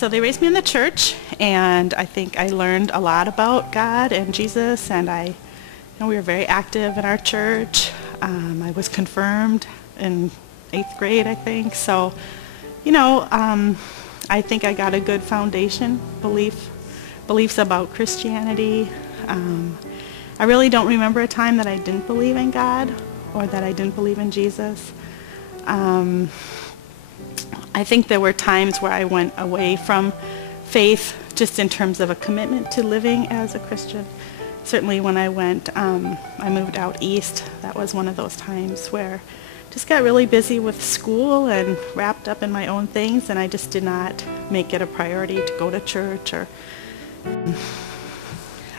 So they raised me in the church, and I think I learned a lot about God and Jesus, and we were very active in our church. I was confirmed in 8th grade, I think. So, I think I got a good foundation, beliefs about Christianity. I really don't remember a time that I didn't believe in God or that I didn't believe in Jesus. I think there were times where I went away from faith just in terms of a commitment to living as a Christian. Certainly when I moved out east, that was one of those times where I just got really busy with school and wrapped up in my own things, and I just did not make it a priority to go to church. Or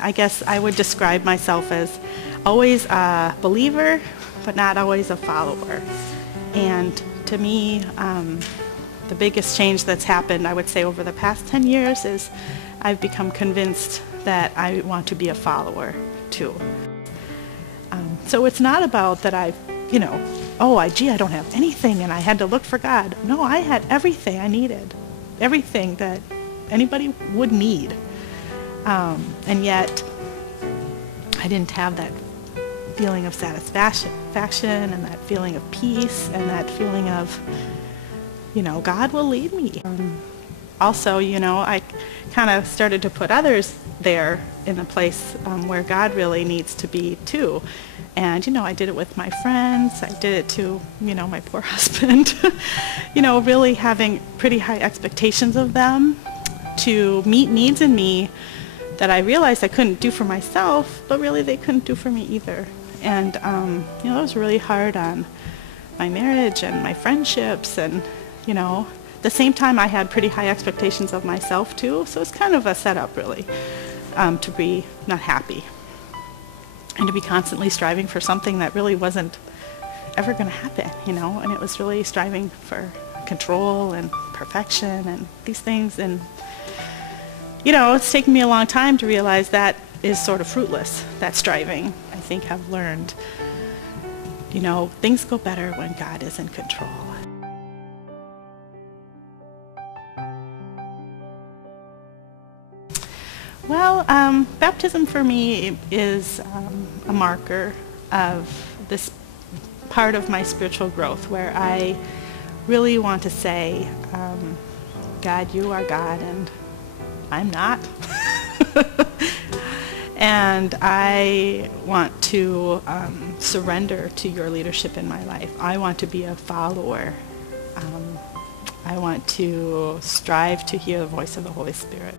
I guess I would describe myself as always a believer, but not always a follower. And to me, the biggest change that's happened, I would say, over the past 10 years is I've become convinced that I want to be a follower too. So it's not about that I don't have anything and I had to look for God. No, I had everything I needed, everything that anybody would need. And yet I didn't have that feeling of satisfaction and that feeling of peace and that feeling of, God will lead me. Also, I kind of started to put others there in a place where God really needs to be too. And, I did it with my friends. I did it to, my poor husband. Really having pretty high expectations of them to meet needs in me that I realized I couldn't do for myself, but really they couldn't do for me either. And, it was really hard on my marriage and my friendships, and, at the same time I had pretty high expectations of myself too, so it's kind of a setup really, to be not happy and to be constantly striving for something that really wasn't ever going to happen, and it was really striving for control and perfection and these things. And, it's taken me a long time to realize that is sort of fruitless, that striving. I think I've learned, things go better when God is in control. Well, baptism for me is a marker of this part of my spiritual growth where I really want to say, God, you are God and I'm not. And I want to surrender to your leadership in my life. I want to be a follower. I want to strive to hear the voice of the Holy Spirit.